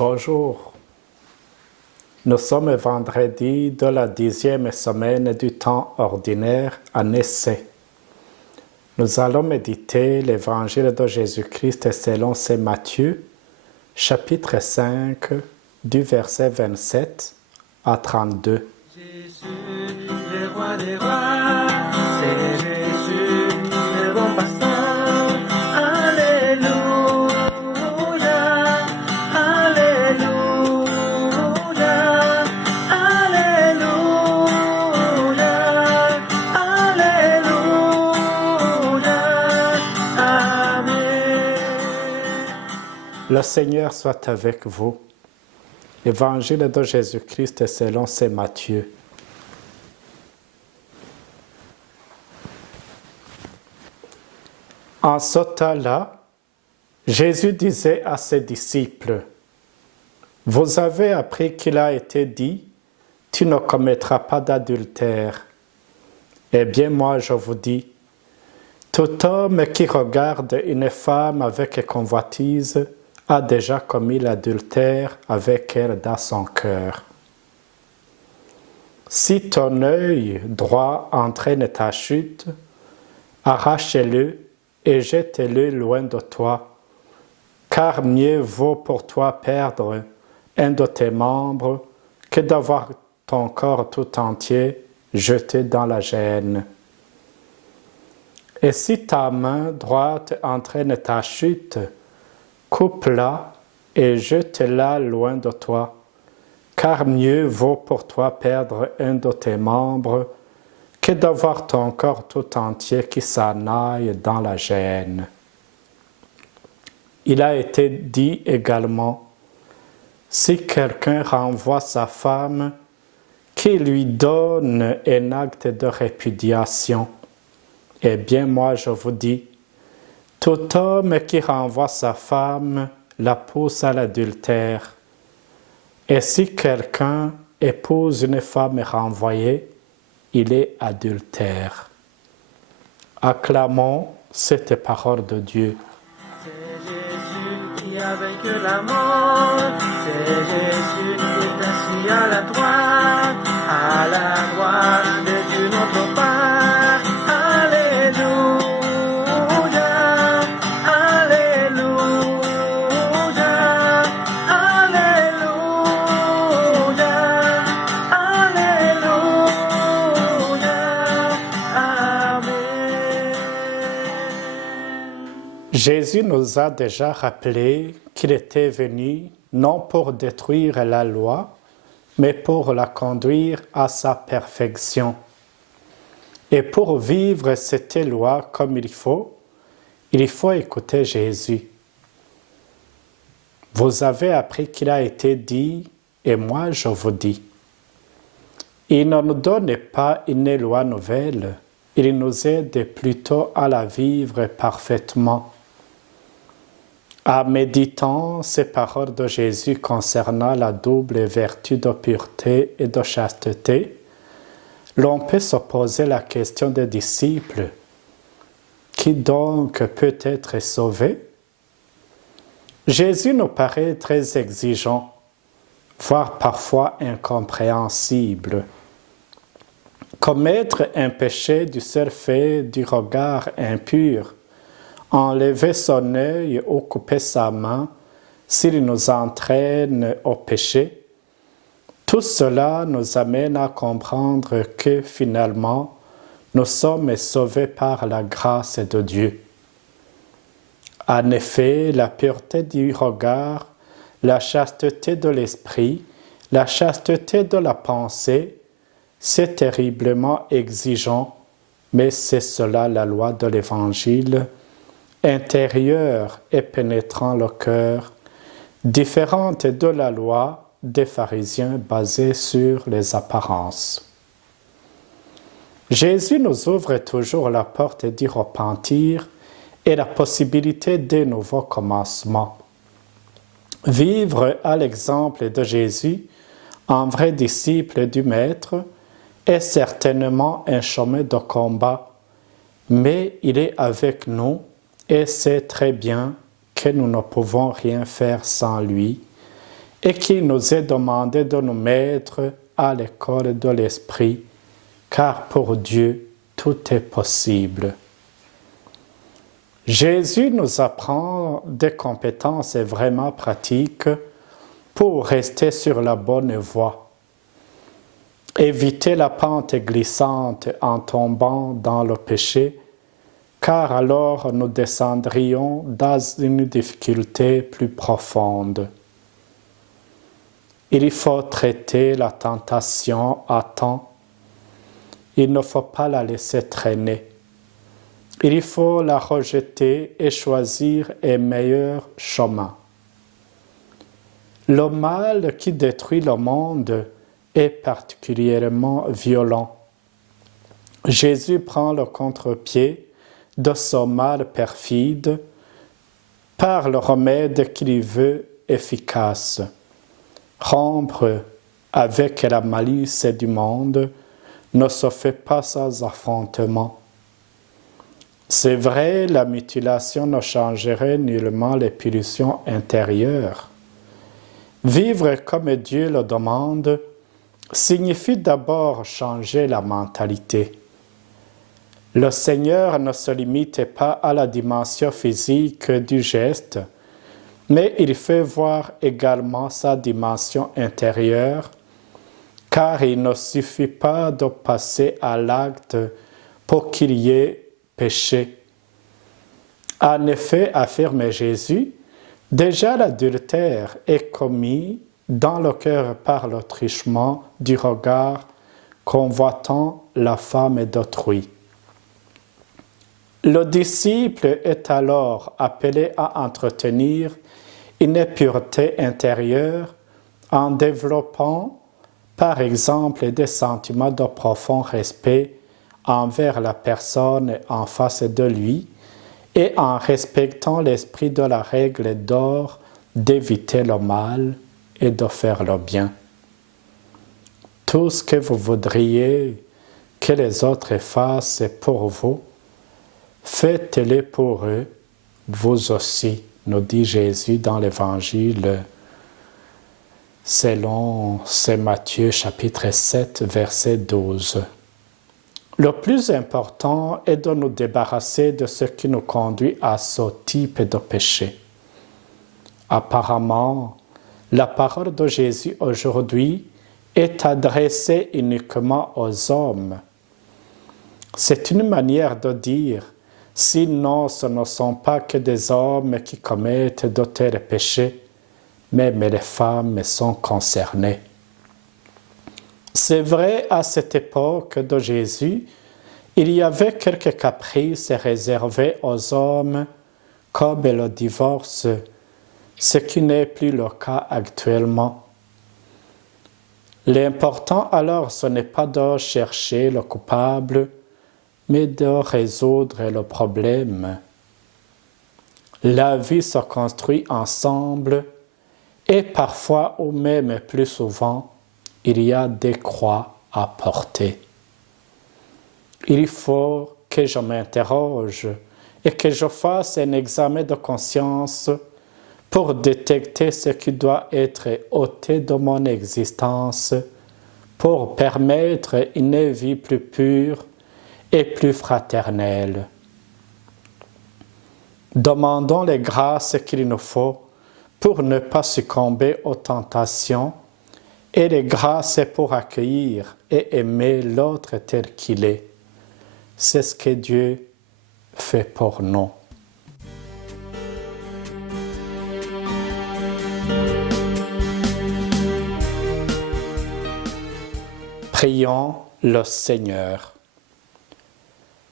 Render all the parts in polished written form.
Bonjour. Nous sommes vendredi de la 10e semaine du temps ordinaire, année C. Nous allons méditer l'évangile de Jésus-Christ selon saint Matthieu, chapitre 5, du verset 27 à 32. Jésus, le roi des rois, c'est Jésus, le bon pasteur. Alléluia, Alléluia, Alléluia, Alléluia, Amen. Le Seigneur soit avec vous. Évangile de Jésus-Christ selon saint Matthieu. En ce temps-là, Jésus disait à ses disciples, « Vous avez appris qu'il a été dit, « Tu ne commettras pas d'adultère. » Eh bien, moi, je vous dis, tout homme qui regarde une femme avec convoitise a déjà commis l'adultère avec elle dans son cœur. Si ton œil droit entraîne ta chute, arrache-le et jette-le loin de toi, car mieux vaut pour toi perdre un de tes membres que d'avoir ton corps tout entier jeté dans la gêne. Et si ta main droite entraîne ta chute, coupe-la et jette-la loin de toi, car mieux vaut pour toi perdre un de tes membres que d'avoir ton corps tout entier qui s'en aille dans la gêne. Il a été dit également, si quelqu'un renvoie sa femme, qu'il lui donne un acte de répudiation. Eh bien, moi, je vous dis, tout homme qui renvoie sa femme la pousse à l'adultère. Et si quelqu'un épouse une femme renvoyée, il est adultère. Acclamons cette parole de Dieu. C'est Jésus qui a vaincu la mort. C'est Jésus qui est assis à la droite de Dieu notre Père. Alléluia, Alléluia, Alléluia, Alléluia, Amen. Jésus nous a déjà rappelé qu'il était venu non pour détruire la loi, mais pour la conduire à sa perfection. Et pour vivre cette loi comme il faut écouter Jésus. Vous avez appris qu'il a été dit, et moi je vous dis. Il ne nous donne pas une loi nouvelle, il nous aide plutôt à la vivre parfaitement. En méditant ces paroles de Jésus concernant la double vertu de pureté et de chasteté, l'on peut se poser la question des disciples. Qui donc peut être sauvé? Jésus nous paraît très exigeant, voire parfois incompréhensible. Commettre un péché du seul fait du regard impur, enlever son œil ou couper sa main, s'il nous entraîne au péché, tout cela nous amène à comprendre que finalement, nous sommes sauvés par la grâce de Dieu. En effet, la pureté du regard, la chasteté de l'esprit, la chasteté de la pensée, c'est terriblement exigeant, mais c'est cela la loi de l'Évangile, intérieure et pénétrant le cœur, différente de la loi des pharisiens basée sur les apparences. Jésus nous ouvre toujours la porte du repentir et la possibilité de nouveaux commencements. Vivre à l'exemple de Jésus, un vrai disciple du Maître, est certainement un chemin de combat, mais il est avec nous et sait très bien que nous ne pouvons rien faire sans lui, et qu'il nous est demandé de nous mettre à l'école de l'Esprit, car pour Dieu, tout est possible. Jésus nous apprend des compétences vraiment pratiques pour rester sur la bonne voie. Éviter la pente glissante en tombant dans le péché, car alors nous descendrions dans une difficulté plus profonde. Il faut traiter la tentation à temps. Il ne faut pas la laisser traîner. Il faut la rejeter et choisir un meilleur chemin. Le mal qui détruit le monde est particulièrement violent. Jésus prend le contre-pied de ce mal perfide par le remède qu'il veut efficace. Rompre avec la malice du monde ne se fait pas sans affrontement. C'est vrai, la mutilation ne changerait nullement les pulsions intérieures. Vivre comme Dieu le demande signifie d'abord changer la mentalité. Le Seigneur ne se limite pas à la dimension physique du geste, mais il fait voir également sa dimension intérieure, car il ne suffit pas de passer à l'acte pour qu'il y ait péché. En effet, affirme Jésus, déjà l'adultère est commis dans le cœur par le truchement du regard convoitant la femme d'autrui. Le disciple est alors appelé à entretenir une pureté intérieure en développant, par exemple, des sentiments de profond respect envers la personne en face de lui et en respectant l'esprit de la règle d'or d'éviter le mal et de faire le bien. Tout ce que vous voudriez que les autres fassent pour vous, faites-le pour eux, vous aussi, nous dit Jésus dans l'Évangile selon Saint Matthieu chapitre 7, verset 12. Le plus important est de nous débarrasser de ce qui nous conduit à ce type de péché. Apparemment, la parole de Jésus aujourd'hui est adressée uniquement aux hommes. C'est une manière de dire « Sinon, ce ne sont pas que des hommes qui commettent de tels péchés, mais les femmes sont concernées. » C'est vrai, à cette époque de Jésus, il y avait quelques caprices réservés aux hommes, comme le divorce, ce qui n'est plus le cas actuellement. L'important alors, ce n'est pas de chercher le coupable, mais de résoudre le problème. La vie se construit ensemble et parfois, ou même plus souvent, il y a des croix à porter. Il faut que je m'interroge et que je fasse un examen de conscience pour détecter ce qui doit être ôté de mon existence pour permettre une vie plus pure et plus fraternelle. Demandons les grâces qu'il nous faut pour ne pas succomber aux tentations et les grâces pour accueillir et aimer l'autre tel qu'il est. C'est ce que Dieu fait pour nous. Prions le Seigneur.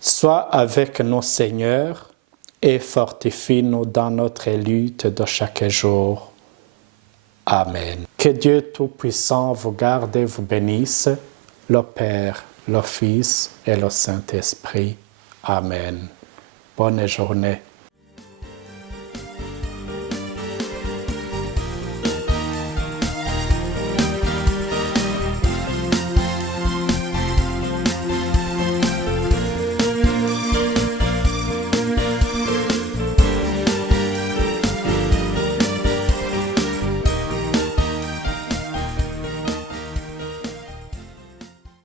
Sois avec nous, Seigneur, et fortifie-nous dans notre lutte de chaque jour. Amen. Que Dieu Tout-Puissant vous garde et vous bénisse, le Père, le Fils et le Saint-Esprit. Amen. Bonne journée.